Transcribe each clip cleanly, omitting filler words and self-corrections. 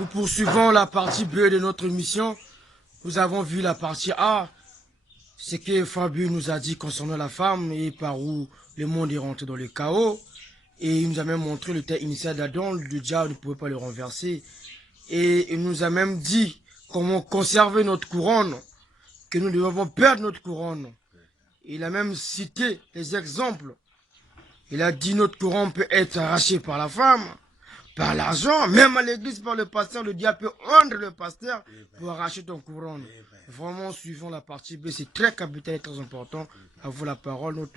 Nous poursuivons la partie B de notre mission. Nous avons vu la partie A, ce que Fabio nous a dit concernant la femme et par où le monde est rentré dans le chaos. Et il nous a même montré le terre initial d'Adam, le diable ne pouvait pas le renverser. Et il nous a même dit comment conserver notre couronne, que nous devons perdre notre couronne. Il a même cité les exemples. Il a dit notre couronne peut être arrachée par la femme, par l'argent, même à l'église, par le pasteur. Le diable peut rendre le pasteur pour arracher ton couronne. Vraiment, suivons la partie B, c'est très capital et très important. À vous la parole, notre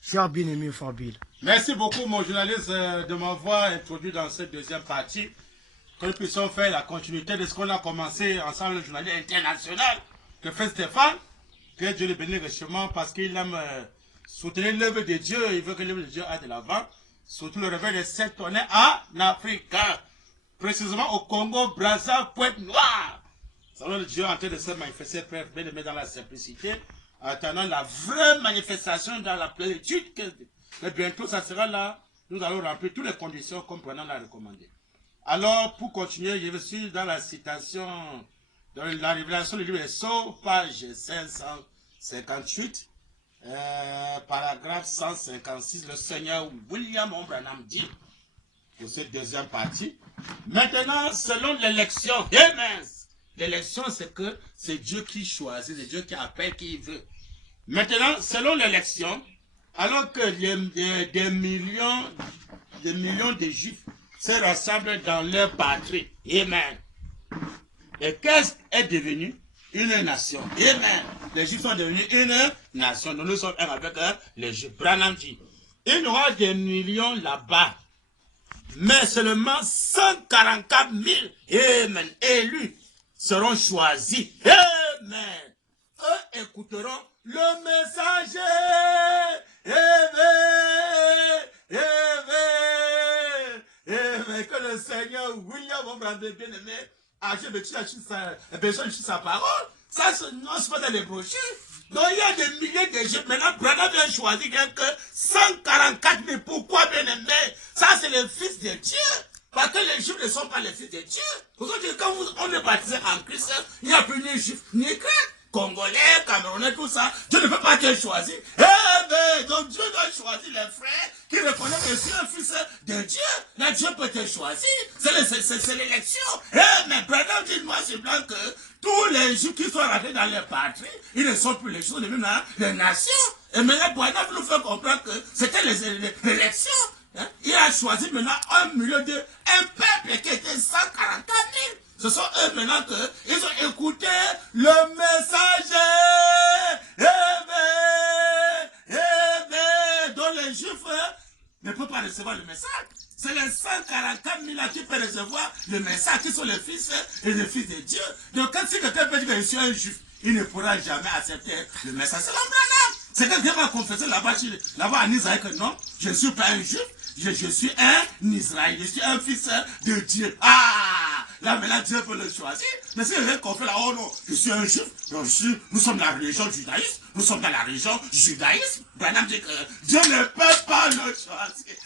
cher bien-aimé Fabil. Merci beaucoup, mon journaliste, de m'avoir introduit dans cette deuxième partie. Que nous puissions faire la continuité de ce qu'on a commencé ensemble, le journaliste international que fait Stéphane. Que Dieu le bénisse richement parce qu'il aime soutenir l'œuvre de Dieu. Il veut que l'œuvre de Dieu aille de l'avant. Surtout le réveil des 7 tonnerres en Afrique. Précisément au Congo, Brazza, Pointe-Noire. Salon de Dieu en train de se manifester, frère, bien aimé dans la simplicité. Attendant la vraie manifestation dans la plénitude. Mais bientôt, ça sera là. Nous allons remplir toutes les conditions comme Prenant l'a recommandé. Alors, pour continuer, je suis dans la citation, dans la révélation du livre des Sceaux, page 558, paragraphe 156, le Seigneur William Branham dit, pour cette deuxième partie, maintenant, selon l'élection, l'élection, c'est que c'est Dieu qui choisit, c'est Dieu qui appelle qui il veut. Maintenant, selon l'élection, alors que des millions de Juifs se rassemblent dans leur patrie. Amen. Et qu'est-ce est devenu? Une nation. Amen. Les Juifs sont devenus une nation. Nous sommes un avec les Juifs. Branham dit, il y aura des millions là-bas, mais seulement 144 000 amen, élus seront choisis. Amen. Eux écouteront le messager. Amen. Amen. Amen. Que le Seigneur William Branham bien-aimé a besoin de sa parole. Ça, non, c'est pas dans les brochures. Donc, il y a des milliers de Juifs. Maintenant, Branham vient choisir que 144 000. Pourquoi, bien-aimé? Ça, c'est le Fils de Dieu. Parce que les Juifs ne sont pas les fils de Dieu. Aujourd'hui, quand on est baptisé en Christ, il n'y a plus ni Juifs, ni chrétiens. Congolais, Camerounais, tout ça, Dieu ne peut pas te choisir. Eh ben, donc Dieu doit choisir les frères qui reconnaissent que c'est un fils de Dieu. Là, Dieu peut te choisir. C'est l'élection. Eh, mais Branham dit moi, c'est blanc que tous les Juifs qui sont rentrés dans les patries, ils ne sont plus les Juifs, ils sont devenus les nations. Et maintenant, Branham nous fait comprendre que c'était l'élection. Hein? Il a choisi maintenant un peuple qui était 144 000. Ce sont eux maintenant qu'ils ont écouté le messager. Dont les Juifs ne peuvent pas recevoir le message. C'est les 144 000 là qui peuvent recevoir le message, qui sont les fils et les fils de Dieu. Donc quand si quelqu'un peut dire que je suis un Juif, il ne pourra jamais accepter le message. C'est l'Abraham. C'est quelqu'un qui va confesser là-bas en Israël que non, je ne suis pas un Juif. Je suis un Israël, je suis un fils de Dieu. Ah! Là, maintenant, Dieu peut le choisir. Mais si quelqu'un confesse là, oh non, je suis un juif, nous sommes dans la religion judaïsme, nous sommes dans la religion judaïsme. Branham dit que Dieu ne peut pas le choisir.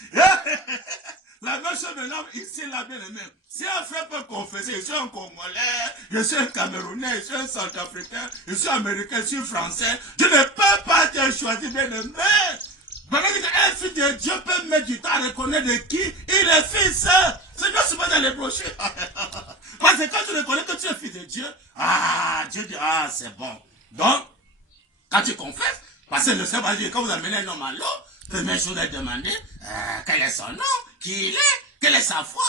La même chose maintenant, ici, là, bien aimé. Si un frère peut confesser, je suis un Congolais, je suis un Camerounais, je suis un Centrafricain, je suis Américain, je suis Français, Dieu ne peut pas te choisir, bien aimé. Maintenant, un fils de Dieu peut mettre du temps à reconnaître de qui il est fils. C'est bien souvent dans les brochures. Parce que quand tu reconnais que tu es fils de Dieu, Dieu dit, c'est bon. Donc, quand tu confesses, parce que le Seigneur va dire, quand vous amenez un homme à l'eau, première chose à demander, quel est son nom, qui il est, quelle est sa foi.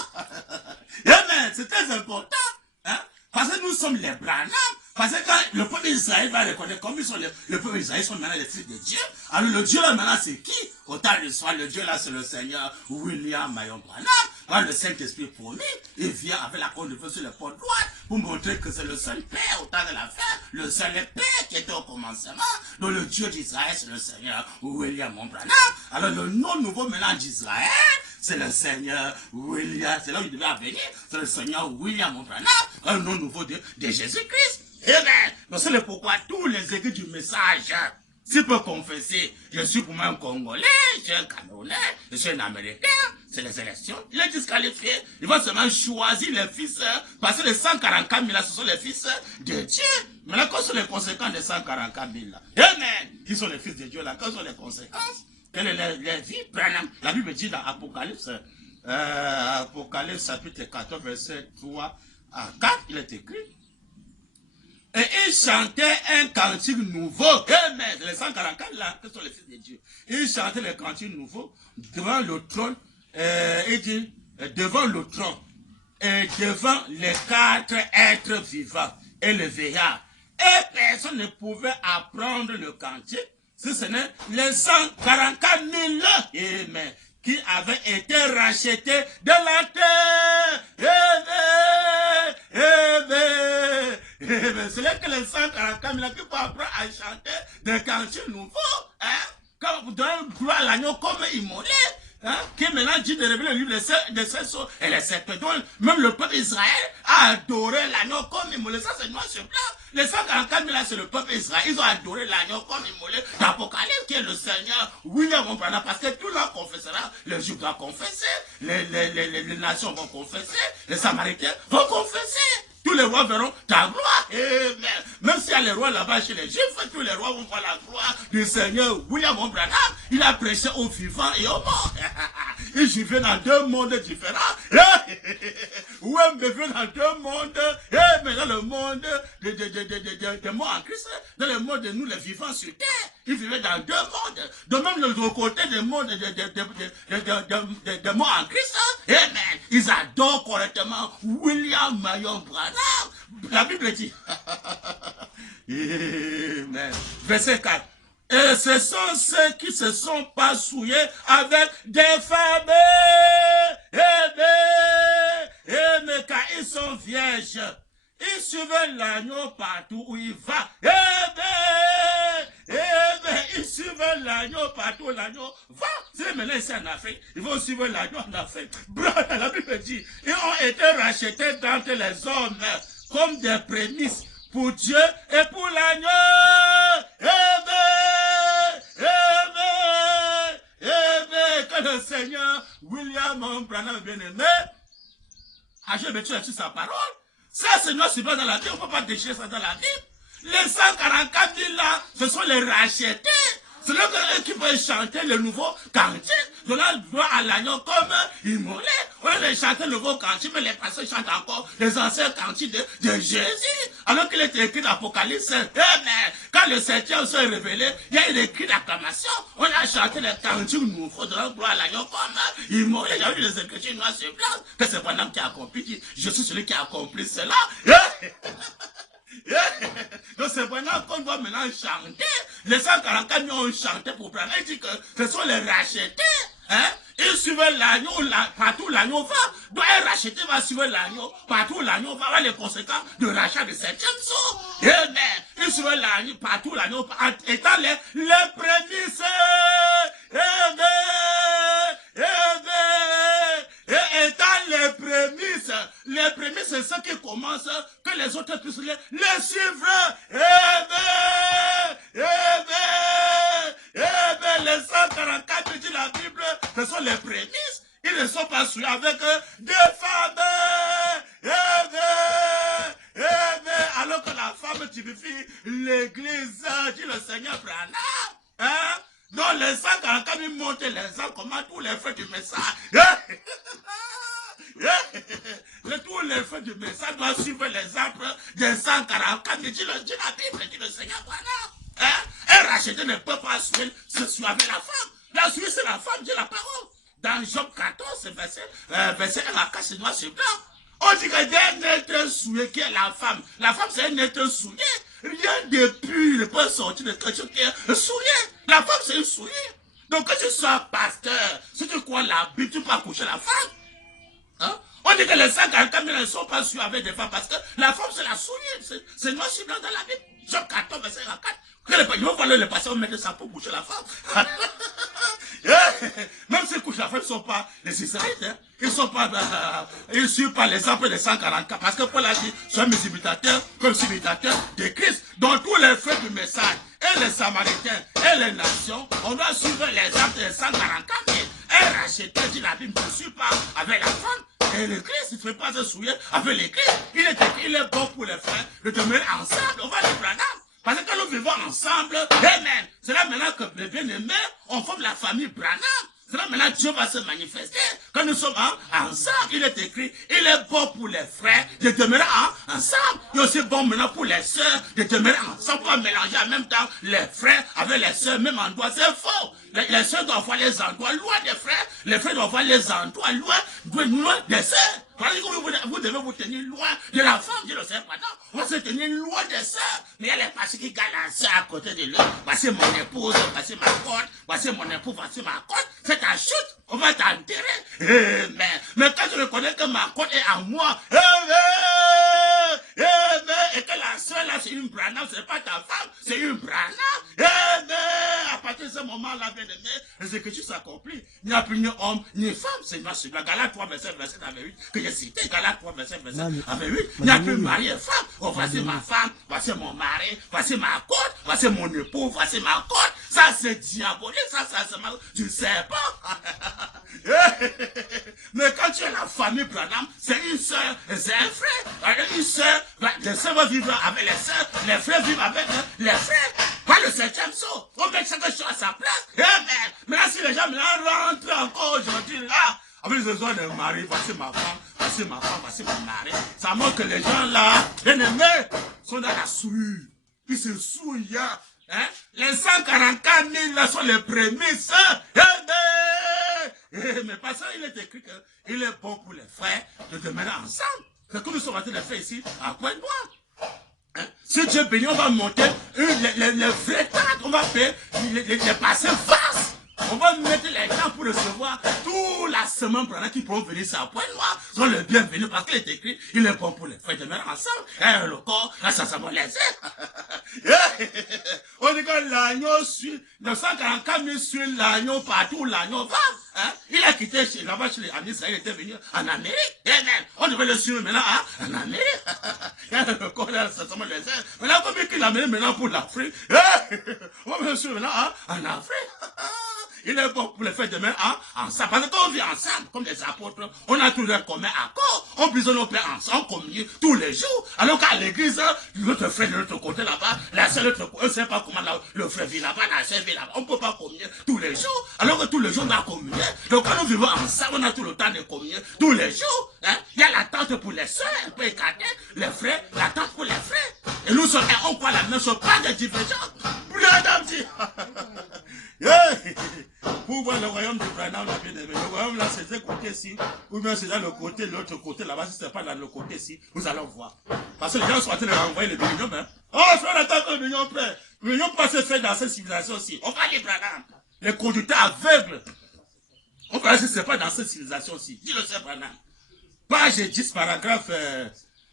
Amen, c'est très important. Hein? Parce que nous sommes les Branham. Parce que quand le peuple d'Israël va reconnaître comme ils sont le peuple d'Israël sont maintenant les fils de Dieu, alors le Dieu là maintenant c'est qui? Autant de soi, le Dieu là c'est le Seigneur William Mayon Branham. Quand le Saint-Esprit promis, il vient avec la cône de feu sur le pont droit pour montrer que c'est le seul Père au temps de la fin, le seul Père qui était au commencement. Donc le Dieu d'Israël c'est le Seigneur William Branham. Alors le nom nouveau maintenant d'Israël, c'est le Seigneur William, c'est là où il devait venir, c'est le Seigneur William Branham, le nom nouveau de Jésus-Christ. Amen. Donc c'est le pourquoi tous les écrits du message, s'ils peuvent confesser, je suis pour moi un Congolais, je suis un Camerounais, je suis un Américain, c'est les élections. Il est disqualifié. Il va seulement choisir les fils, parce que les 144 000 là, ce sont les fils de Dieu. Maintenant, quelles sont les conséquences des 144 000 là? Amen. Qui sont les fils de Dieu là? Quelles sont les conséquences? Quelle est les vies? La Bible dit dans Apocalypse, Apocalypse chapitre 14, verset 3 à 4, il est écrit. Et il chantait un cantique nouveau. Amen. Les 144 là, ce sont les fils de Dieu. Il chantait le cantique nouveau devant le trône. Il dit, devant le trône et devant les 4 êtres vivants et le vieillard. Et personne ne pouvait apprendre le cantique si ce n'est les 144 000 Amen, qui avaient été rachetés de la terre. Amen. Amen. Amen. C'est là que les 144 000 qui peuvent apprendre à chanter des cantiques nouveaux. Hein? Quand vous donnez gloire à l'agneau comme immolé. Hein, qui maintenant dit de révéler le livre de ses sceaux et les sept. Donc, même le peuple Israël a adoré l'agneau comme immolé. Ça, c'est noir sur blanc. Les 144 000 là, c'est le peuple Israël. Ils ont adoré l'agneau comme immolé. L'Apocalypse, qui est le Seigneur William Branham, parce que tout le monde confessera. Les Juifs doivent confesser. Les nations vont confesser. Les Samaritains vont confesser. Tous les rois verront ta gloire. Amen. Même s'il y a les rois là-bas chez les Juifs, tous les rois vont voir la gloire du Seigneur William Branham. Il a prêché aux vivants et aux morts. Il vivait dans 2 mondes différents. Oui, mais vivait dans 2 mondes. Mais dans le monde des morts en Christ, dans le monde de nous les vivants sur terre, il vivait dans 2 mondes. De même de l'autre côté des mondes des morts en Christ, amen. Ils adorent correctement William Marion Branham. La Bible dit, amen. Verset 4. Et ce sont ceux qui se sont pas souillés avec des femmes. Amen. Car ils sont vierges. Ils suivent l'agneau partout où il va. Ils suivent l'agneau partout où l'agneau va. C'est maintenant ici en Afrique. Ils vont suivre l'agneau en Afrique. La Bible dit, ils ont été rachetés d'entre les hommes comme des prémices pour Dieu et pour l'agneau. Que le Seigneur William Branham bien-aimé a jamais tué sur sa parole. Ça, c'est noir sur blanc dans la Bible. On ne peut pas déchirer ça dans la Bible. Les 144 000 là, ce sont les rachetés. C'est là qui peuvent chanter le nouveau cantique. Donnant droit à l'agneau comme immolé. On va chanter le nouveau cantique, mais les pasteurs chantent encore les anciens cantiques de Jésus. Alors qu'il est écrit dans l'Apocalypse. Mais quand le septième s'est révélé, il y a eu des cris d'acclamation. On a chanté les cantiques nouveaux, donnant droit à l'agneau comme immolé. J'ai vu les écritures noires sur blanc. Que c'est Branham qui a accompli. Je suis celui qui a accompli cela. Donc c'est vraiment qu'on doit maintenant chanter. Les 144 000 ont chanté pour Branham. Il dit que ce sont les rachetés. Hein? Ils suivent l'agneau, partout l'agneau va. Donc un racheté va suivre l'agneau, partout l'agneau va avoir les conséquences de rachat de 7e saut. Amen. Ils suivent l'agneau, partout l'agneau, étant les prémices. Amen. Amen. Et étant les prémices, c'est ce qui commence, que les autres puissent les suivre. Amen. Amen. Amen. Les 144 dit la Bible, ce sont les prémices. Ils ne sont pas souillés avec des femmes. Amen. Amen. Alors que la femme typifie l'église, dit le Seigneur Branham. Hein? Donc les 144 000 montent les ans, comment tous les frères du message. Tous les frères du message doivent suivre les arbres des 144 000. Dit la Bible, dit le Seigneur Branham. Hein? Un racheté ne peut pas se suivre avec la femme. La suite, c'est la femme, dit la parole. Dans Job 14, verset 1 à 4, c'est noir sur blanc. On dit que d'un être souillé qui est la femme. La femme, c'est un être souillé. Rien de pur ne peut sortir de quelque chose qui est souillé. La femme, c'est une souillée. Donc, que tu sois pasteur, si tu crois la Bible, tu peux accoucher la femme. Hein? On dit que les 144 000 ne sont pas souillés avec des femmes parce que la femme, c'est la souillée. C'est noir sur blanc dans la Bible. Job 14, verset 1 à 4. Ils vont voir le passé, on met ça pour coucher la femme. Même s'ils couchent la femme, ils ne sont pas les Israéliens. Ils ne sont pas, ils ne suivent pas l'exemple des 144. Parce que Paul a dit, sois mes imitateurs, comme imitateurs de Christ. Dans tous les faits du message, et les Samaritains, et les nations, on doit suivre l'exemple des 144 000. est racheté, dit la Bible, ne suis pas avec la femme. Et le Christ, il ne fait pas se souiller avec les Christ. Il est bon pour les frères de demeurer ensemble. On va les Branham. Parce que nous vivons ensemble. Amen. C'est là maintenant que les bien-aimés, on forme la famille Branham. C'est là maintenant Dieu va se manifester. Quand nous sommes ensemble, il est écrit, il est bon pour les frères de demeurer ensemble. Il est aussi bon maintenant pour les sœurs de demeurer ensemble. Pour mélanger en même temps les frères avec les sœurs, même endroit. C'est faux. Les sœurs doivent voir les endroits loin des frères. Les frères doivent voir les endroits loin des sœurs. Vous devez vous tenir loin de la femme, je ne sais pas, non. On va se tenir loin des sœurs. Mais il y a les parties qui gagnent la sœur à côté de lui. Voici mon épouse, voici ma côte, voici mon époux, voici ma côte. C'est ta chute, on va t'enterrer. Mais quand je reconnais que ma côte est à moi, et que la sœur là c'est une Branham, c'est pas ta femme, c'est une Branham. À partir de ce moment-là, bien aimé, les Écritures s'accomplissent. Il n'y a plus ni homme ni femme, c'est la Galates 3, verset 8, que j'ai cité, Galates 3, verset 8. Il n'y a plus mari et femme. Oh, voici ma femme, voici mon mari, voici ma côte, voici mon époux, voici ma côte. Ça c'est diabolique, ça c'est mal. Tu ne sais pas. Mais quand tu es la famille Branham, c'est une soeur et c'est un frère. Une soeur, les soeurs vont vivre avec les soeurs, les frères vivent avec les frères. Pas le septième saut. On met chaque chose à sa place. Mais là, si les gens rentrent encore aujourd'hui, là, avec les besoins de mari, voici ma femme, voici ma femme, voici mon mari. Ça montre que les gens là, bien aimés, sont dans la souille. Ils se souillent. Hein? Les 144 000 là sont les prémices. Mais pas ça, il est écrit qu'il est bon pour les frères de demeurer ensemble. C'est comme nous sommes en train de faire ici à Pointe-Noire. Hein? Si Dieu bénit, on va monter les vrais tentes, on va faire les passer vastes. On va mettre les gens pour recevoir toute la semaine pendant qu'ils pourront venir sur Pointe-Noire. Ils sont les bienvenus parce qu'il est écrit, il est bon pour les frères de demeurer ensemble. Et le corps, là, ça va les on dit que l'agneau suit, 944 000 suit l'agneau partout, l'agneau va. Hein? Il a quitté là-bas chez les amis, il était venu en Amérique. On devait le suivre maintenant en Amérique. Le corps là, ça va les aider. Maintenant, comme il l'a mené maintenant pour l'Afrique, on va le suivre maintenant en Afrique. Il est bon pour les faire demain ensemble. Parce qu'on vit ensemble, comme des apôtres, on a tout leur commun accord. On brise nos pères ensemble, on communie tous les jours. Alors qu'à l'église, l'autre frère de l'autre côté là-bas, la sœur de l'autre côté, on ne sait pas comment le frère vit là-bas, la sœur vit là-bas. On ne peut pas communier tous les jours. Alors que tous les jours, on a communié. Donc quand nous vivons ensemble, on a tout le temps de communier tous les jours. Hein? Il y a l'attente pour les sœurs, un peu écartée. Les frères, l'attente pour les frères. Et nous sommes, on croit la même chose, pas de divergence. Branham dit. Pour voir le royaume de Branham, le royaume là, c'est ce côté-ci, ou bien c'est dans le côté, l'autre côté là-bas, si ce n'est pas dans le côté-ci, nous allons voir. Parce que les gens sont en train de renvoyer les millions, hein. Oh, frère, attends que le million près. Le million peut se faire dans cette civilisation-ci. On va aller Branham. Les conducteurs aveugles. On va voir si ce n'est pas dans cette civilisation-ci. Dis le Seigneur Branham. Page 10, paragraphe.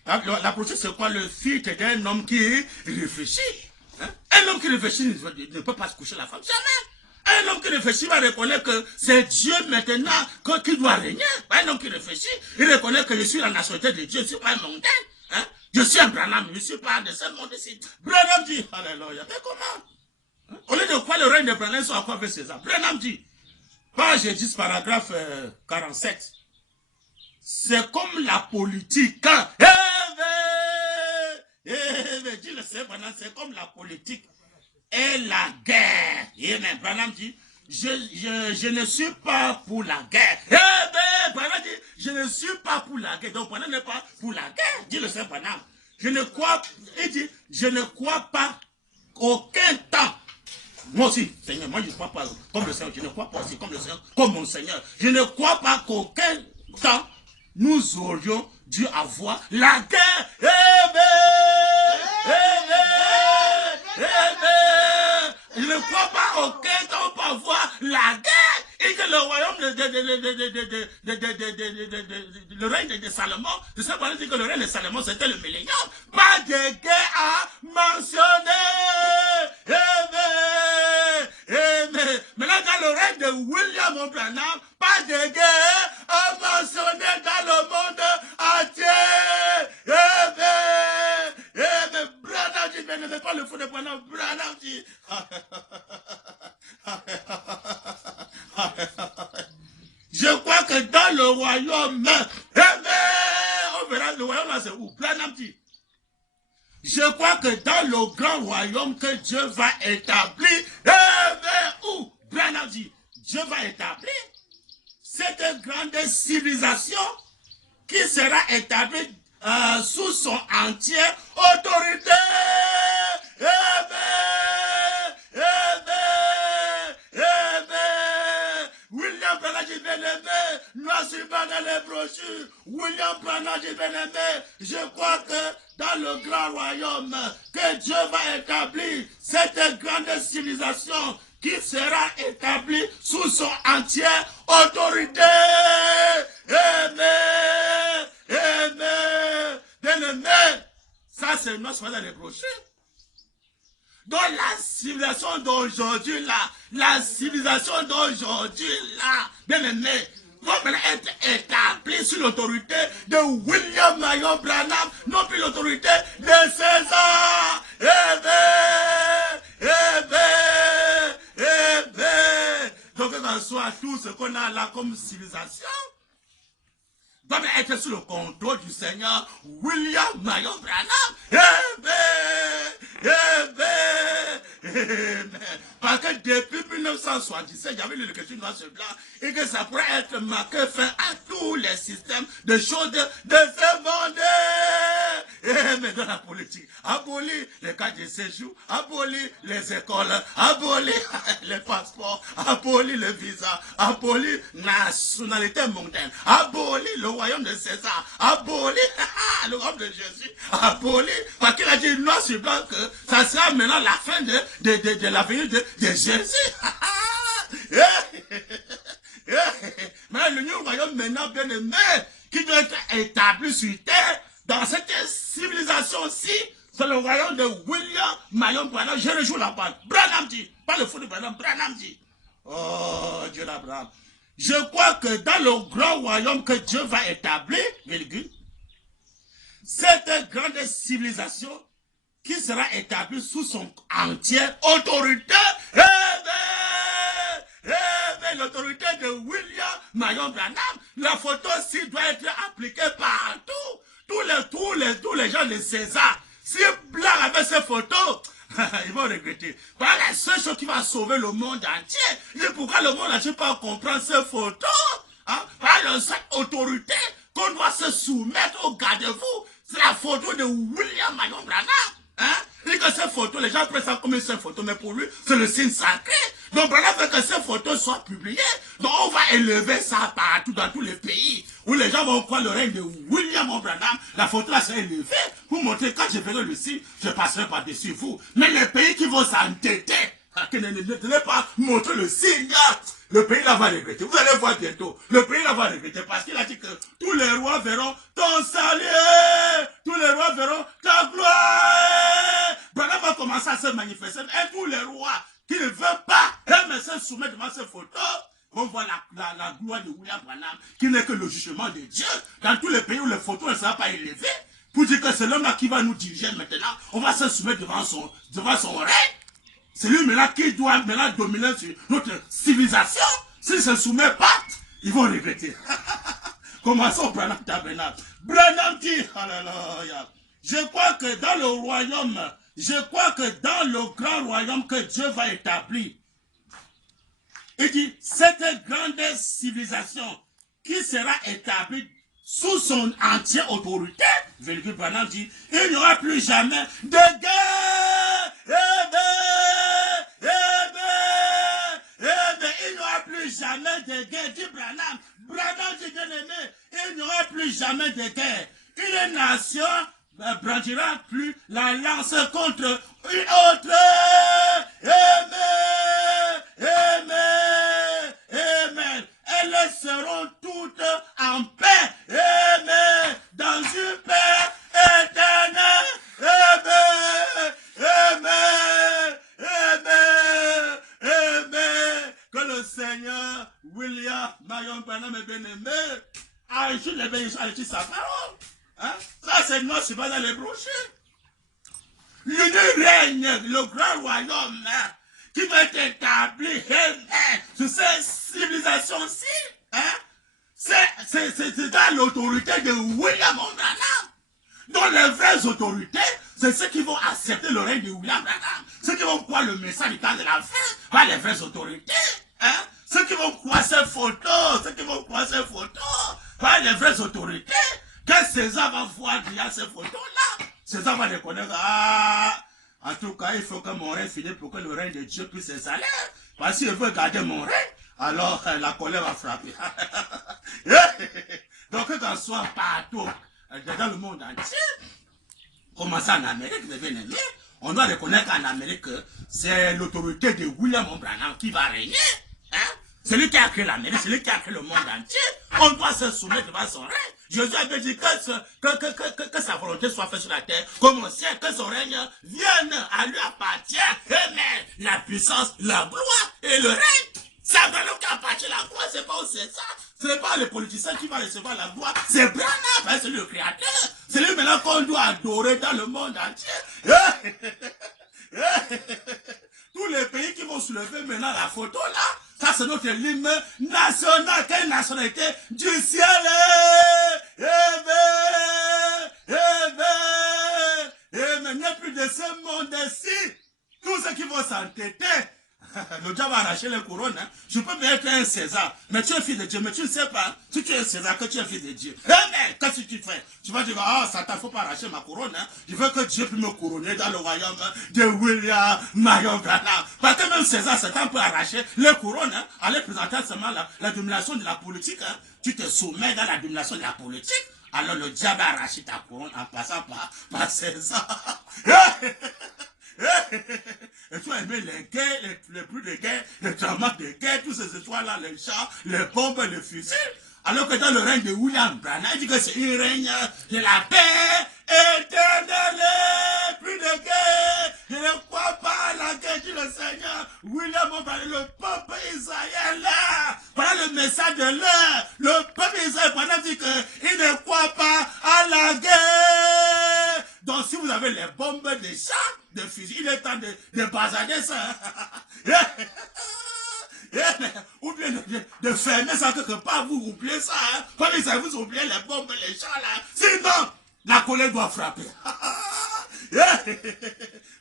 La prochaine, c'est quoi? Le filtre d'un homme qui réfléchit. Hein? Un homme qui réfléchit ne peut pas se coucher la femme. Jamais. Un homme qui réfléchit va reconnaître que c'est Dieu maintenant qui doit régner. Un homme qui réfléchit, il reconnaît que je suis la nationalité de Dieu, je ne suis pas un mondain. Hein? Je suis un Branham, je ne suis pas de ce monde-ci. Branham dit, alléluia, mais comment? Hein? Au lieu de quoi le règne de Branham soit encore avec César? Branham dit, page 10, paragraphe 47. C'est comme la politique. Hein? Dis le Seigneur Branham, c'est comme la politique. Et la guerre. Et même Branham dit, je ne suis pas pour la guerre. Branham dit, je ne suis pas pour la guerre. Donc Branham n'est pas pour la guerre. Dit le Seigneur Branham. Il dit, je ne crois pas qu'aucun temps. Moi aussi, Seigneur, moi je ne crois pas comme le Seigneur. Je ne crois pas aussi comme le Seigneur, comme mon Seigneur. Je ne crois pas qu'aucun temps nous aurions dû avoir la guerre. Je ne crois pas aucun temps pour avoir la guerre. Et que le royaume, le règne de Salomon, de ce point dit que le règne de Salomon, c'était le millénium. Pas de guerre à mentionner. Maintenant, dans le règne de William Branham, pas de guerre à mentionner dans le monde entier. Branham dit, mais ne fais pas le fou de Branham. Branham dit. royaume. Amen. On verra le royaume là, c'est où? Branham dit. Je crois que dans le grand royaume que Dieu va établir, amen, où? Branham dit. Dieu va établir cette grande civilisation qui sera établie sous son entière autorité. Amen. Amen. Amen. William Branham dit bien-aimé, nous sommes pas dans les brochures. William Branham dit bien-aimé, je crois que dans le grand royaume que Dieu va établir cette grande civilisation qui sera établie sous son entière autorité. Amen. Amen. Bien-aimé, ça c'est notre dans les brochures. Dans la civilisation d'aujourd'hui là, la civilisation d'aujourd'hui là, bien-aimé, doit être établie sous l'autorité de William Marion Branham, non plus l'autorité de César. Amen. Amen. Amen. Donc, que ce soit tout ce qu'on a là comme civilisation, doit être sous le contrôle du Seigneur William Marion Branham. Amen. Amen. Amen. Parce que depuis 1977, il y avait l'éducation noire sur blanc et que ça pourrait être marqué fin à tous les systèmes de choses de ce monde. Mais dans la politique, abolir les cartes de séjour, abolir les écoles, abolir les passeports, abolir le visa, abolir la nationalité mondaine, abolir le royaume de César, abolir le royaume de Jésus, abolir, parce qu'il a dit noir sur blanc que ça sera maintenant la fin de la venue de Jésus. Mais le nouveau royaume maintenant bien aimé, qui doit être établi sur terre, dans cette civilisation-ci, c'est le royaume de William Marion Branham. Je rejoue la balle. Branham dit, pas le fou de Branham, Branham dit. Oh, Dieu d'Abraham. Je crois que dans le grand royaume que Dieu va établir, cette grande civilisation qui sera établie sous son entière autorité, l'autorité de William Marion Branham, la photo-ci doit être appliquée partout. Tous les gens de César, si blanc avec ces photos, ils vont regretter. Voilà la seule chose qui va sauver le monde entier. C'est pourquoi le monde entier peut comprendre ces photos. Hein? Voilà cette autorité qu'on doit se soumettre au garde-vous. C'est la photo de William Marion Branham. Hein? Et que ces photos, les gens prennent ça comme une seule photo, mais pour lui, c'est le signe sacré. Donc, Branham veut que ces photos soient publiées. Donc, on va élever ça partout dans tous les pays où les gens vont croire le règne de William Branham. La photo là sera élevée pour montrer quand je verrai le signe, je passerai par-dessus vous. Mais les pays qui vont s'entêter, qui ne pas montrer le signe, le pays là va regretter. Vous allez voir bientôt. Le pays là va regretter parce qu'il a dit que tous les rois verront ton salut. Tous les rois verront ta gloire. Branham va commencer à se manifester. Et tous les rois qui ne veulent pas mais se soumettre devant ces photos, on voit la gloire de William Branham, qui n'est que le jugement de Dieu. Dans tous les pays où les photos ne seront pas élevées, pour dire que c'est l'homme-là qui va nous diriger maintenant, on va se soumettre devant son règne. C'est lui maintenant qui doit maintenant dominer sur notre civilisation. S'il ne se soumet pas, ils vont regretter. Commençons Branham Tabernacle. Branham dit, alléluia. Je crois que dans le royaume, je crois que dans le grand royaume que Dieu va établir, il dit, cette grande civilisation qui sera établie sous son entière autorité, Branham dit, il n'y aura plus jamais de guerre. Il n'y aura plus jamais de guerre, dit Branham. Branham dit, bien aimé, il n'y aura plus jamais de guerre. Une nation brandira plus la lance contre une autre. Amen. Amen. Amen. Elles seront toutes en paix. Amen. Dans une paix éternelle. Amen. Amen. Amen. Amen. Que le Seigneur William Marion Branham est bien aimé. Ajoute les bénédictions, ajoute sa parole. Hein? Ça, c'est nous, c'est pas dans les brochures. L'union règne, le grand royaume, hein, qui va être établi sur cette civilisation-ci. Hein? c'est dans l'autorité de William Branham. Donc les vraies autorités, c'est ceux qui vont accepter le règne de William Branham. Ceux qui vont croire le message du temps de la fin, pas les vraies autorités. Hein? Ceux qui vont croire ces photos, pas les vraies autorités. Quand César va voir déjà ces photos-là, César va reconnaître, ah, en tout cas, il faut que mon règne finisse pour que le règne de Dieu puisse s'installer. Parce qu'il veut garder mon règne, alors la colère va frapper. Donc, qu'on soit partout, dans le monde entier, commencer en Amérique, mes bien-aimés, on doit reconnaître qu'en Amérique, c'est l'autorité de William Branham qui va régner. Hein? C'est lui qui a créé l'Amérique, c'est lui qui a créé le monde entier. On doit se soumettre devant son règne. Jésus avait dit que sa volonté soit faite sur la terre, comme au ciel, que son règne vienne, à lui appartient. Amen. La puissance, la gloire et le règne. C'est à Branham qui appartient la gloire, c'est pas au César. Ce n'est pas le politicien qui va recevoir la gloire, c'est Branham, c'est le créateur. C'est lui maintenant qu'on doit adorer dans le monde entier. Tous les pays qui vont soulever maintenant la photo là, ça c'est notre hymne national. Quelle nationalité? Du ciel. Mais il n'y a plus de ce monde-ci. Tous ceux qui vont s'entêter. Le diable va arracher les couronnes. Hein. Je peux bien être un César, mais tu es fils de Dieu, mais tu ne sais pas, si tu es César, que tu es fils de Dieu. Mais qu'est-ce que tu fais? Tu vas dire, ah, Satan, il ne faut pas arracher ma couronne. Hein. Je veux que Dieu puisse me couronner dans le royaume de William Marion Branham. Parce que même César, Satan peut arracher les couronnes, hein, aller présenter seulement la domination de la politique. Hein. Tu te soumets dans la domination de la politique. Alors le diable a arraché ta couronne en passant par César. Et tu as aimé les guerres, les plus de guerre, les tremblements de guerre, tous ces histoires-là, les chars, les bombes, les fusils. Alors que dans le règne de William Branham, il dit que c'est un règne de la paix éternelle, plus de guerre. Je ne crois pas à la guerre, dit le Seigneur. William Branham, le peuple Israël là. Voilà le message de l'heure. Le peuple Israël, Branham dit qu'il ne croit pas à la guerre. Donc si vous avez les bombes, des chars, des fusils, il est temps de basader ça. Ou bien de fermer ça quelque part, vous oubliez ça. Hein? Comme ça, vous oubliez les bombes, les chars là. Sinon, la colère doit frapper.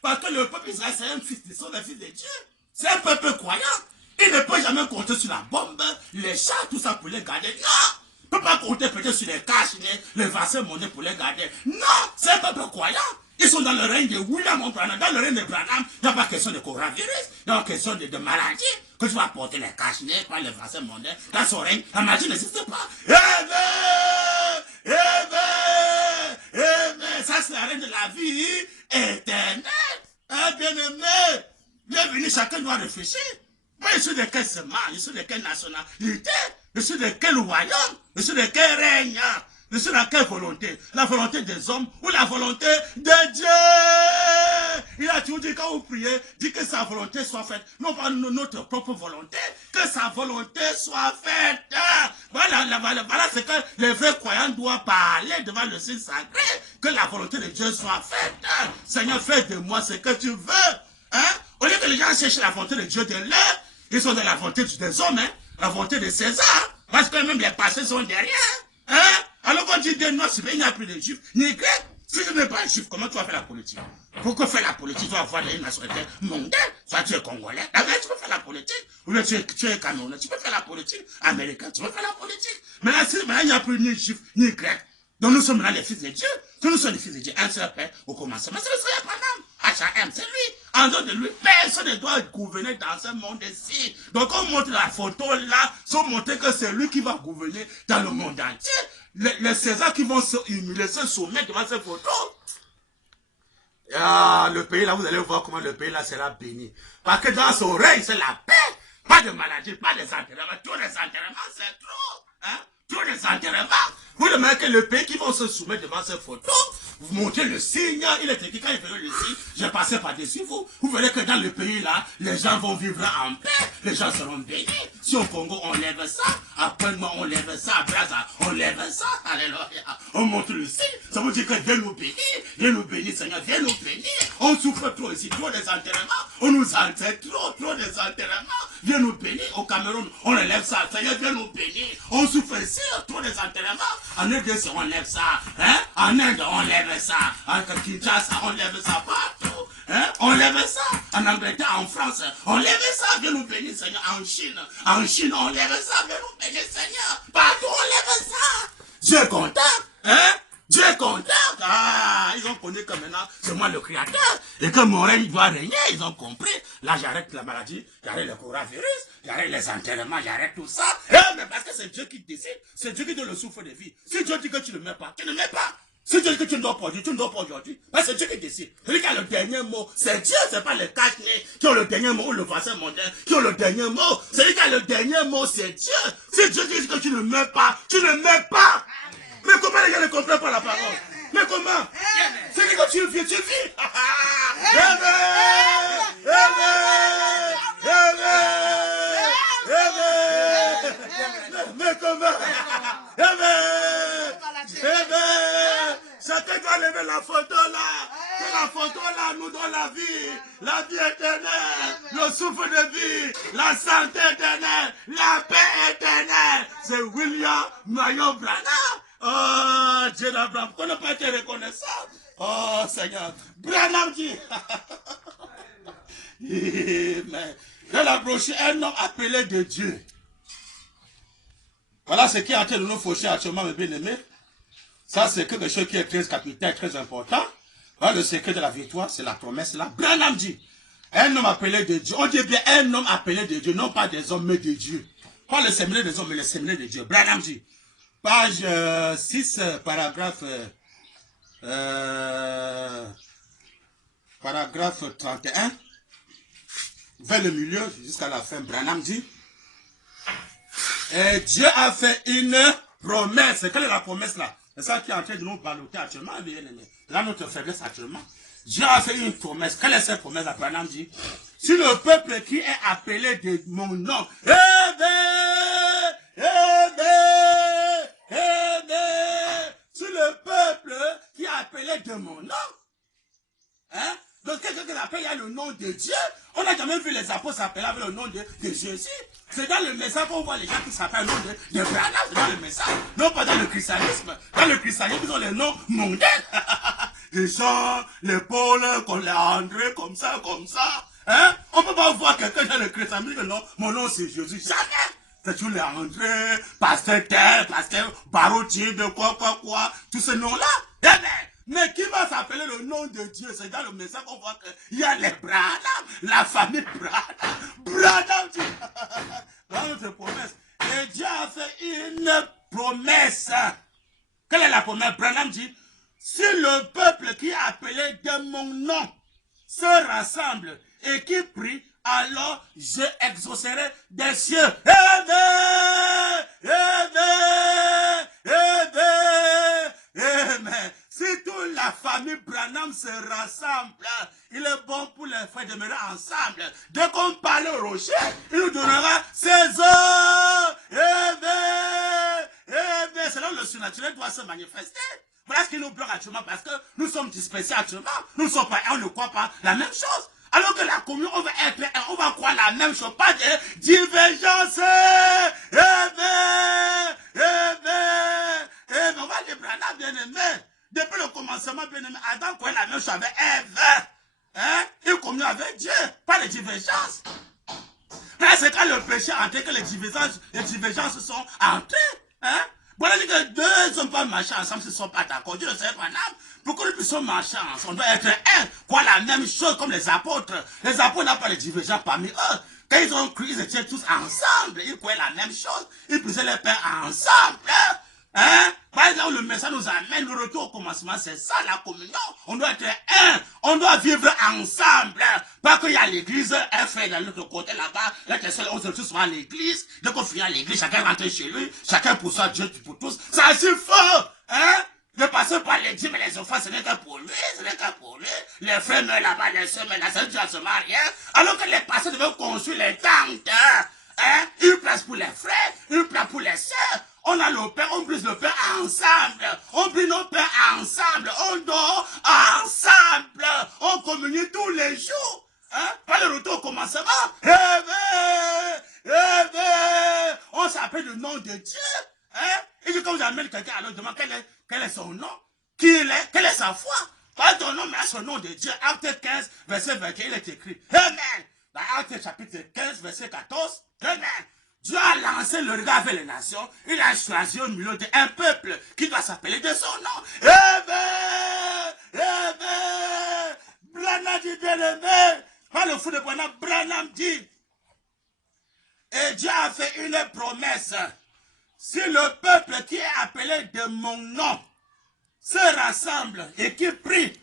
Parce que le peuple Israël, c'est un fils de son, un fils de Dieu. C'est un peuple croyant. Il ne peut jamais compter sur la bombe, les chars, tout ça pour les garder. Non! Il ne peut pas compter peut-être sur les cash, les vassaux monnaie pour les garder. Non! C'est un peuple croyant. Ils sont dans le règne de William Branham. Dans le règne de Branham, il n'y a pas question de coronavirus, il n'y a pas question de maladie. Que tu vas porter les cash, pas les vassaux monnaie. Dans son règne, la maladie n'existe pas. Ça, c'est la règne de la vie éternelle. Bien-aimé, bienvenue, chacun doit réfléchir. Moi, je suis de quelle semence, je suis de quelle nationalité, je suis de quel royaume, je suis de quel règne, je suis de quelle volonté? La volonté des hommes ou la volonté de Dieu? Il a toujours dit, quand vous priez, dit que sa volonté soit faite, non pas notre propre volonté, que sa volonté soit faite. Voilà ce que les vrais croyants doivent parler devant le signe sacré, que la volonté de Dieu soit faite. Seigneur, fais de moi ce que tu veux. Hein? Au lieu que les gens cherchent la volonté de Dieu de l'heure, ils sont dans la volonté des hommes, hein? La volonté de César, parce que même les passés sont derrière. Hein? Alors qu'on dit de non, il n'y a plus de juifs, ni grecs. Si tu n'es pas juif, comment tu vas faire la politique? Pourquoi faire la politique? Tu vas avoir une nationalité mondiale. Soit tu es congolais, tu peux faire la politique. Ou bien tu es camerounais, tu peux faire la politique. Américain, tu peux faire la politique. Mais là, il n'y a plus ni juif, ni grec. Donc nous sommes là les fils de Dieu. Si nous sommes les fils de Dieu, un seul Père au commencement, c'est le Seigneur Branham. H.A.M. c'est lui. En dehors de lui, personne ne doit gouverner dans ce monde-ci. Donc on montre la photo là, sans montrer que c'est lui qui va gouverner dans le monde entier. Les Césars qui vont se humilier, se soumettre devant cette photo. Ah, le pays là, vous allez voir comment le pays là sera béni. Parce que dans son règne, c'est la paix. Pas de maladie, pas des enterrements. Tous les enterrements, c'est trop. Hein? Tous les enterrements. Vous demandez que le pays qui vont se soumettre devant cette photo, vous montrez le signe, il est écrit quand il fait le signe, je passais par-dessus vous. Vous verrez que dans le pays là, les gens vont vivre en paix, les gens seront bénis. Si au Congo on lève ça, à Prenma on lève ça, à Brazza on lève ça, alléluia. On montre le signe, ça veut dire que viens nous bénir Seigneur, viens nous bénir. On souffre trop ici, trop des enterrements, on nous enterre trop des enterrements. viens nous bénir. Au Cameroun, on élève ça. Seigneur, viens nous bénir. On souffre ici, tous les enterrements. En RDC, on lève ça. Hein? En Inde, on lève ça. En Kinshasa, on lève ça partout. Hein? On lève ça. En Angleterre, en France, on lève ça. Viens nous bénir, Seigneur. En Chine, on lève ça. Viens nous bénir, Seigneur. Partout, on lève ça. Dieu est content. Hein? Dieu est content. Ah, ils ont connu que maintenant, c'est moi le créateur. Et que mon règne doit régner, ils ont compris. Là, j'arrête la maladie, j'arrête le coronavirus, j'arrête les enterrements, j'arrête tout ça. Mais parce que c'est Dieu qui décide, c'est Dieu qui donne le souffle de vie. Si Dieu dit que tu ne mets pas, tu ne mets pas. Si Dieu dit que tu ne dors pas aujourd'hui, tu ne dors pas aujourd'hui. C'est Dieu qui décide. Celui qui a le dernier mot, c'est Dieu, c'est pas les cache-nez qui ont le dernier mot ou le vaccin mondial qui ont le dernier mot. Celui qui a le dernier mot, c'est Dieu. Si Dieu dit que tu ne mets pas, tu ne mets pas. Mais comment les gens ne comprennent pas la parole? Mais comment? C'est que tu vis, tu vis. Mais comment? Chacun doit lever la photo là. Que la photo là nous donne la vie éternelle, le souffle de vie, la santé éternelle, la paix éternelle. C'est William Marion Branham. Oh, Dieu d'Abraham, qu'on n'a pas été reconnaissant. Oh, Seigneur. Branham dit. Mais, dans la brochure, un homme appelé de Dieu. Voilà ce qui est en train de nous faucher actuellement, mes bien-aimés. Ça, c'est quelque chose qui est très capital, très important. Voilà le secret de la victoire, c'est la promesse là. Branham dit. Un homme appelé de Dieu. On dit bien un homme appelé de Dieu, non pas des hommes, mais de Dieu. Pas le séminaire des hommes, mais le séminaire de Dieu. Branham dit. Page 6, paragraphe 31, vers le milieu, jusqu'à la fin, Branham dit, et Dieu a fait une promesse. Quelle est la promesse là? C'est ça qui est en train de nous balloter actuellement, bien aimé. Là, notre faiblesse actuellement. Dieu a fait une promesse. Quelle est cette promesse? Branham dit, si le peuple qui est appelé de mon nom, si le peuple qui est appelé de mon nom, hein? Donc quelqu'un qui appelle, il y a le nom de Dieu. On n'a jamais vu les apôtres s'appeler avec le nom de Jésus. C'est dans le message qu'on voit les gens qui s'appellent le nom de Branham, c'est dans le message. Non pas dans le christianisme. Dans le christianisme, ils ont les noms mondains. Les Jean, les Paul, les André, comme ça. Hein? On ne peut pas voir quelqu'un dans le christianisme, non, mon nom c'est Jésus. Jamais. C'est tous les André, pasteur tel, pasteur Barotier, de quoi. Tous ces noms-là. Eh bien, mais qui va s'appeler le nom de Dieu? C'est dans le message qu'on voit qu'il y a les Branham, la famille Branham. Branham dit. Dans notre promesse. Et Dieu a fait une promesse. Quelle est la promesse? Branham dit, si le peuple qui est appelé de mon nom se rassemble et qui prie, alors je exaucerai des cieux. Amen. Si toute la famille Branham se rassemble, il est bon pour les frères de demeurer ensemble. Dès qu'on parle au rocher, il nous donnera ses eaux. C'est là où le surnaturel doit se manifester. Voilà ce qui nous bloque actuellement parce que nous sommes dispersés actuellement. Nous ne sommes pas, on ne croit pas la même chose. Alors que la communion, on va être, on va croire la même chose, pas de divergence. On va dire, Branham, bien aimé. Depuis le commencement, bien aimé, Adam croyait la même chose avec Ève. Hein? Il communiait avec Dieu, pas de divergence. Mais c'est quand le péché entré que les divergences sont entrées. Hein? Voilà, dit que deux ne sont pas marchés ensemble, ils ne sont pas d'accord. Dieu ne sait pas, pour que nous puissions marcher ensemble, on doit être un, quoi la même chose comme les apôtres. Les apôtres n'ont pas de divergence parmi eux. Quand ils ont cru, ils étaient tous ensemble. Ils croyaient la même chose. Ils brisaient les pains ensemble. Hein? Par exemple, le message nous amène, le retour au commencement, c'est ça la communion. On doit être un, on doit vivre ensemble. Pas qu'il y a l'église, un frère de l'autre côté là-bas, là, on se retrouve souvent à l'église. Dès qu'on finit à l'église, chacun rentre chez lui, chacun pour soi, Dieu pour tous. Ça c'est faux! Hein? Ne passez pas les dîmes et les offrandes, ce n'est que pour lui, ce n'est que pour lui. Les frères meurent là-bas, les sœurs meurent là-bas, Dieu se marie. Alors que les pasteurs devaient construire les tentes. Hein? Une place pour les frères, une place pour les sœurs. On a le pain, on brise le pain ensemble. On brise nos pains ensemble. On dort ensemble. On communie tous les jours. Hein? Pas le retour au commencement. quelqu'un alors demande quel est son nom, qui il est, quelle est sa foi. Pas ton nom, mais son nom de Dieu. Acte 15, verset 21, il est écrit. Amen. Dans Acte chapitre 15, verset 14. Amen. Dieu a lancé le regard vers les nations. Il a choisi au milieu d'un peuple qui doit s'appeler de son nom. Amen. Amen. Branham dit bien-aimé. Pas le fou de Branham. Branham dit. Et Dieu a fait une promesse. Si le peuple qui est appelé de mon nom se rassemble et qui prie,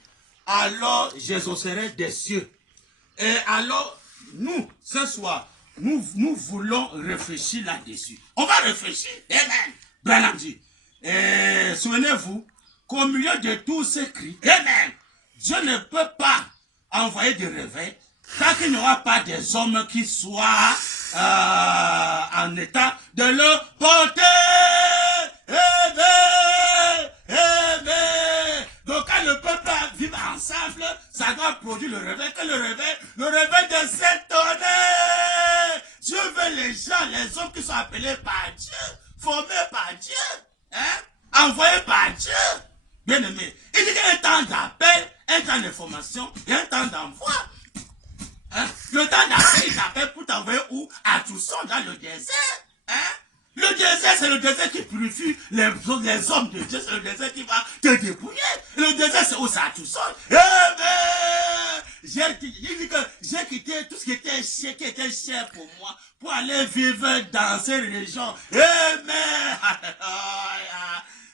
alors j'exaucerai des cieux. Et alors, nous, ce soir, nous voulons réfléchir là-dessus. On va réfléchir. Amen. Branham dit. Et souvenez-vous qu'au milieu de tous ces cris, Amen, Dieu ne peut pas envoyer de réveil tant qu'il n'y aura pas des hommes qui soient en état de le porter. Amen. Amen. Donc quand le peuple vit ensemble, ça doit produire le réveil. Que le réveil de s'étonner. Dieu veut les gens, les hommes qui sont appelés par Dieu, formés par Dieu, hein? Envoyés par Dieu. Bien aimé, il dit qu'il y a un temps d'appel, un temps d'information et un temps d'envoi. Hein? Le temps d'appel, il t'appelle pour t'envoyer où? À Toussaint, dans le désert. Hein? Le désert, c'est le désert qui purifie les hommes de Dieu. C'est le désert qui va te dépouiller. Le désert, c'est où ça, tout seul. Eh ben, il dit que j'ai quitté tout ce qui était cher pour moi, pour aller vivre dans ces régions. Eh ben,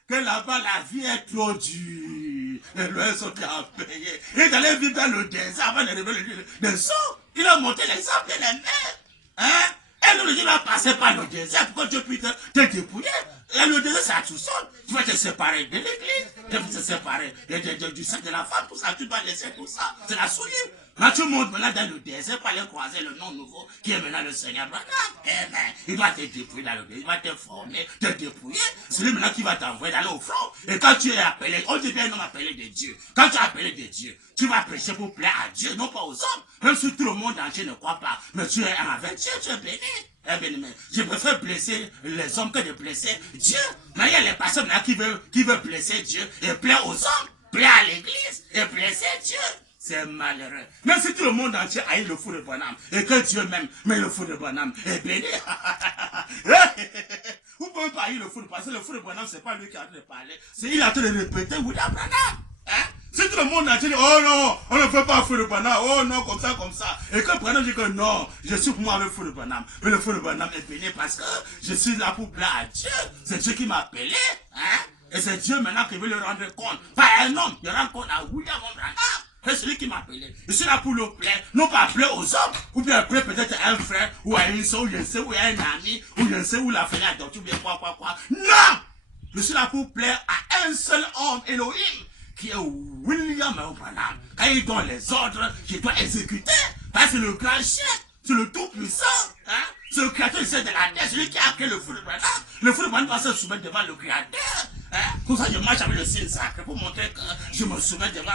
que là-bas, la vie est trop dure. Les loyers sont bien payés. Il est allé vivre dans le désert avant de révéler le son. Il a monté les arbres et les mers. Hein? Et le Dieu va passer par le désert pour que Dieu puisse te dépouiller. Et le désert, c'est à tout seul. Tu vas te séparer de l'église. Tu vas te séparer du sein de la femme. Tout ça, tu dois laisser tout ça. C'est la souillure. Quand tu montes maintenant dans le désert pour aller croiser le nom nouveau qui est maintenant le Seigneur Branham, eh bien, il doit te dépouiller dans le désert. Il va te former, te dépouiller. C'est lui maintenant qui va t'envoyer d'aller au front. Et quand tu es appelé, on dit bien un homme appelé de Dieu. Quand tu es appelé de Dieu, tu vas prêcher pour plaire à Dieu, non pas aux hommes. Même si tout le monde entier ne croit pas. Mais tu es avec Dieu, tu es béni. Eh bien, je préfère blesser les hommes que de blesser Dieu. Mais il y a les personnes là qui veulent blesser Dieu et plaire aux hommes, plaire à l'église et blesser Dieu. C'est malheureux. Même si tout le monde entier haït le fou de Branham et que Dieu même, mais le fou de Branham est béni. Vous pouvez pas haïr le fou de Branham, parce que le fou de Branham, c'est pas lui qui est en train de parler. C'est il est en train de répéter William Branham. Hein? Si tout le monde entier dit, oh non, on ne fait pas fou de Branham, oh non, comme ça. Et que Branham dit que non, je suis pour moi avec fou de Branham. Mais le fou de Branham est béni parce que je suis là pour plaire à Dieu. C'est Dieu qui m'a appelé. Hein? Et c'est Dieu maintenant qui veut le rendre compte. Pas un homme, il rend compte à William Branham. C'est celui qui m'a appelé. Je suis là pour le plaire, non pas plaire aux hommes, ou bien plaire peut-être à un frère, ou à une soeur, ou je sais, ou à un ami, ou je sais, où la famille adoptive, ou bien quoi. Non! Je suis là pour plaire à un seul homme, Elohim, qui est William Branham. Quand il donne les ordres, je dois exécuter. Parce que c'est le grand chef, c'est le tout-puissant. Hein? C'est le créateur de la terre, celui qui a créé le fou de Branham. Le fou de Branham doit se soumettre devant le créateur. Hein? Comme ça, je marche avec le signe sacré pour montrer que je me soumets devant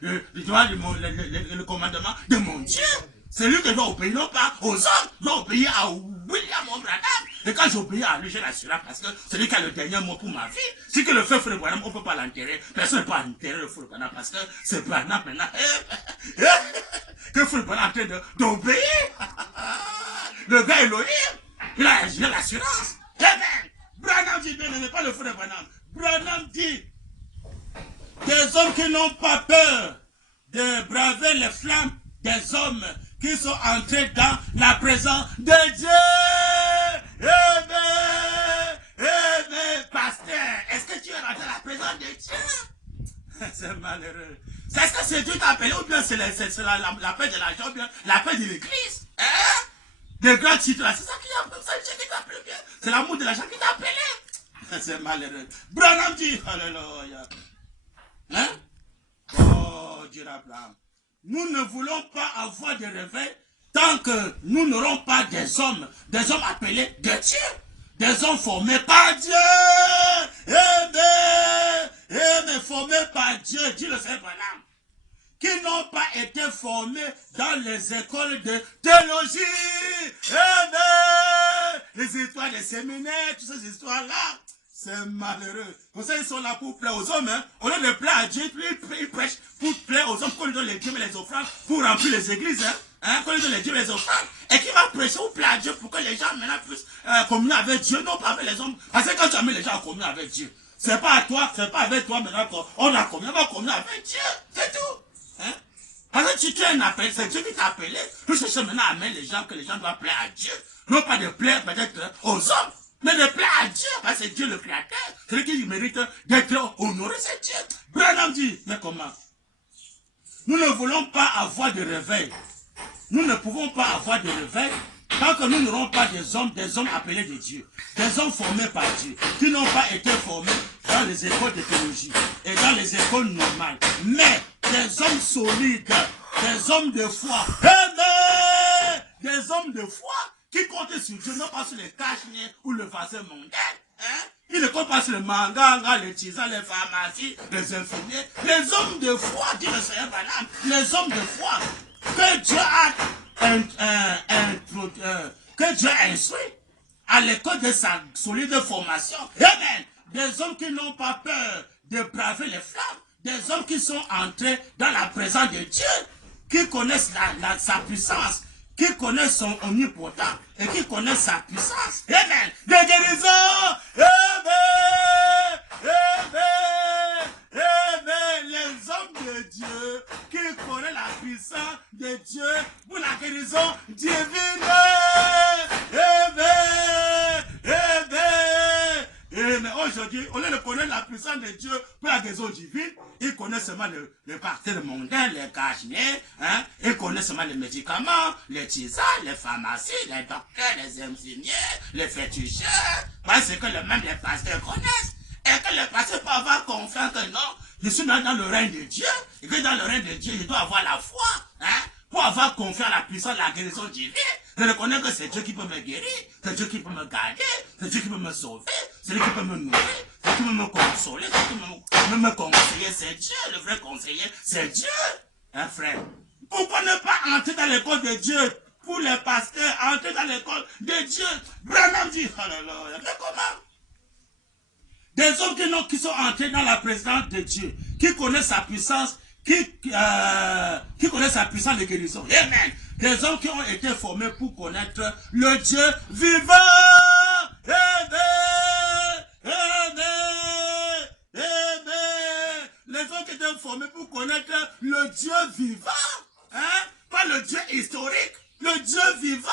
le commandement de mon Dieu. C'est lui qui doit obéir, non pas aux hommes, doit obéir à William Branham. Et quand j'obéis à lui, j'ai l'assurance parce que c'est lui qui a le dernier mot pour ma vie. Si que le feu de Branham, on ne peut pas l'enterrer. Personne ne peut enterrer le feu de Branham parce que c'est Branham maintenant. Que le feu de Branham est en train d'obéir. Le gars Elohim, il a l'assurance. Amen. Branham dit, bien aimé, pas le feu de Branham. Branham dit, des hommes qui n'ont pas peur de braver les flammes des hommes qui sont entrés dans la présence de Dieu. Amen. Amen. Pasteur, est-ce que tu es rentré dans la présence de Dieu? C'est malheureux. Est-ce que c'est Dieu qui t'a appelé ou bien c'est la paix de l'argent ou bien la paix de l'église? Hein? Des grands titres là, c'est ça qui t'a appelé bien. C'est l'amour de l'argent qui t'a appelé. C'est malheureux. Branham dit, alléluia. Hein? Oh, Dieu d'Abraham. Nous ne voulons pas avoir de réveil tant que nous n'aurons pas des hommes appelés de Dieu, des hommes formés par Dieu. Amen, formés par Dieu, dit le Seigneur Branham, qui n'ont pas été formés dans les écoles de théologie. Amen. Les histoires des séminaires, toutes ces histoires-là, C'est malheureux. Pour ça, ils sont là pour plaire aux hommes. Hein. Au lieu de plaire à Dieu, ils prêchent pour plaire aux hommes, qu'on lui donne les dîmes et les offrandes pour remplir les églises. Hein, qu'on lui donne les dîmes et les offrandes. Et qui va prêcher pour plaire à Dieu pour que les gens maintenant puissent communier avec Dieu, non pas avec les hommes. Parce que quand tu amènes les gens à communier avec Dieu, c'est pas à toi, c'est pas avec toi maintenant qu'on a communié, on va communier avec Dieu. C'est tout. Hein? Parce que tu es un appel, c'est Dieu qui t'a appelé. Nous cherchons maintenant à amener les gens, que les gens doivent plaire à Dieu. Non pas de plaire peut-être aux hommes, mais de plaire à Dieu, parce que c'est Dieu le Créateur. Celui qui mérite d'être honoré, c'est Dieu. Branham dit, mais comment? Nous ne voulons pas avoir de réveil. Nous ne pouvons pas avoir de réveil tant que nous n'aurons pas des hommes appelés de Dieu, des hommes formés par Dieu, qui n'ont pas été formés dans les écoles de théologie et dans les écoles normales, mais des hommes solides, des hommes de foi, des hommes de foi qui comptent sur Dieu, non pas sur les cache-niers ou le vaccin mondain. Hein? Ils ne comptent pas sur le manga, les tisans, les pharmacies, les infirmiers. Les hommes de foi, dit le Seigneur Branham, les hommes de foi que Dieu a instruit à l'école de sa solide formation. Amen. Des hommes qui n'ont pas peur de braver les flammes. Des hommes qui sont entrés dans la présence de Dieu, qui connaissent sa puissance, qui connaissent son omnipotent et qui connaissent sa puissance. Amen. Des guérisons. Amen. Amen. Amen. Les hommes de Dieu qui connaissent la puissance de Dieu pour la guérison divine. Amen. Amen. Mais aujourd'hui, au lieu de connaître la puissance de Dieu pour la guérison divine, ils connaissent seulement le partenaire mondain, les cache-niers, hein? Ils connaissent seulement les médicaments, les tisanes, les pharmacies, les docteurs, les infirmiers, les féticheurs. Parce que même les pasteurs connaissent. Et que les pasteurs peuvent avoir confiance que non, je suis dans le règne de Dieu, et que dans le règne de Dieu, je dois avoir la foi, hein? Pour avoir confiance à la puissance de la guérison divine. Je reconnais que c'est Dieu qui peut me guérir, c'est Dieu qui peut me garder, c'est Dieu qui peut me sauver, c'est Dieu qui peut me nourrir, c'est Dieu qui peut me consoler, c'est Dieu qui peut me conseiller, c'est Dieu, le vrai conseiller, c'est Dieu. Hein, frère? Pourquoi ne pas entrer dans l'école de Dieu? Pour les pasteurs, entrer dans l'école de Dieu. Branham dit, alléluia, mais comment? Des hommes qui sont entrés dans la présence de Dieu, qui connaissent sa puissance, qui connaissent sa puissance de guérison. Amen. Des hommes qui ont été formés pour connaître le Dieu vivant. Amen. Amen. Amen. Les hommes qui étaient formés pour connaître le Dieu vivant. Hein? Pas le Dieu historique. Le Dieu vivant.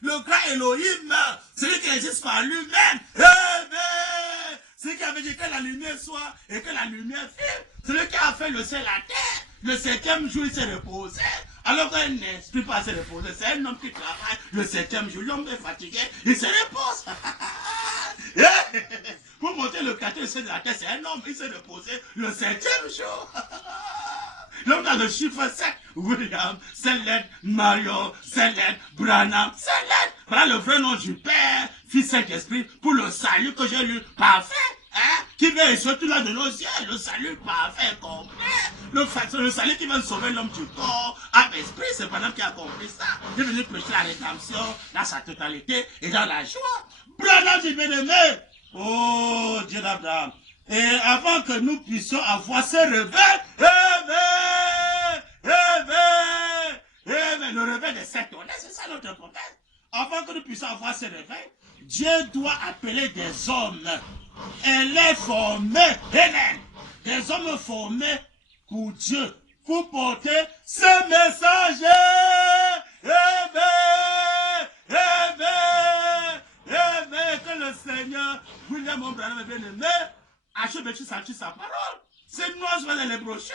Le grand Elohim. Celui qui existe par lui-même. Amen. Celui qui avait dit que la lumière soit et que la lumière fût. Celui qui a fait le ciel et la terre. Le 7e jour, il s'est reposé. Alors qu'un esprit pas se reposer, c'est un homme qui travaille le 7e jour. L'homme est fatigué, il se repose. Pour monter le 4e ciel de la terre, c'est un homme, il s'est reposé le 7e jour. L'homme dans le chiffre 7, William, Seled, Marion, Seled, Branham, Seled. Voilà le vrai nom du Père, Fils, Saint-Esprit, pour le salut que j'ai lu parfait. Hein? Qui vient surtout là de nos yeux, le salut parfait, complet. Le salut qui va sauver l'homme du corps, âme, esprit, c'est Branham qui a compris ça. Il est venu prêcher la rédemption dans sa totalité et dans la joie. Branham dit, bien aimé, oh Dieu d'Abraham. Et avant que nous puissions avoir ce réveil, le réveil de cette honnête, c'est ça notre problème. Avant que nous puissions avoir ce réveil, Dieu doit appeler des hommes. Elle est formée, des hommes formés pour Dieu, pour porter ce message. Que le Seigneur, William Branham est bien aimé, achève sa parole. C'est nous, je vais les brochures.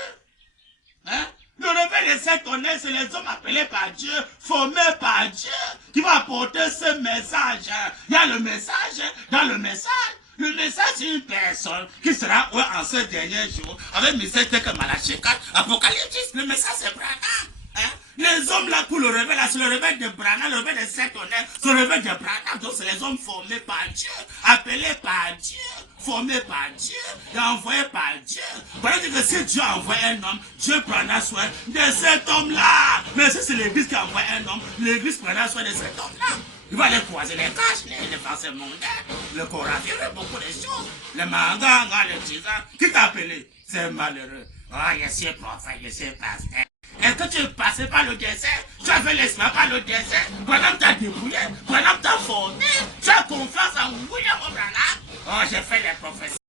Hein? Le réveil de cette honnête, c'est les hommes appelés par Dieu, formés par Dieu, qui vont apporter ce message. Il y a le message dans le message. Le message, c'est une personne qui sera en ce dernier jour, avec message tel que Malachie 4, Apocalypse. Le message, c'est Branham. Hein? Les hommes là pour le réveil, là, c'est le réveil de Branham, le réveil de cet honnête, c'est le réveil de Branham. Donc, c'est les hommes formés par Dieu, appelés par Dieu, formés par Dieu et envoyés par Dieu. Voilà que si Dieu envoie un homme, Dieu prendra soin de cet homme-là. Mais si c'est l'église qui envoie un homme, l'église prendra soin de cet homme-là. Il va aller croiser les caches, les pensées mondaines, le Coran, beaucoup de choses. Le manga, le tisane. Qui t'a appelé? C'est malheureux. Oh, je suis prophète, je suis pasteur. Est-ce que tu es passé par le désert? Tu as fait l'espoir par le désert? Pendant que tu as débrouillé, pendant que tu as formé, tu as confiance en William Obrana? Oh, j'ai fait les prophéties.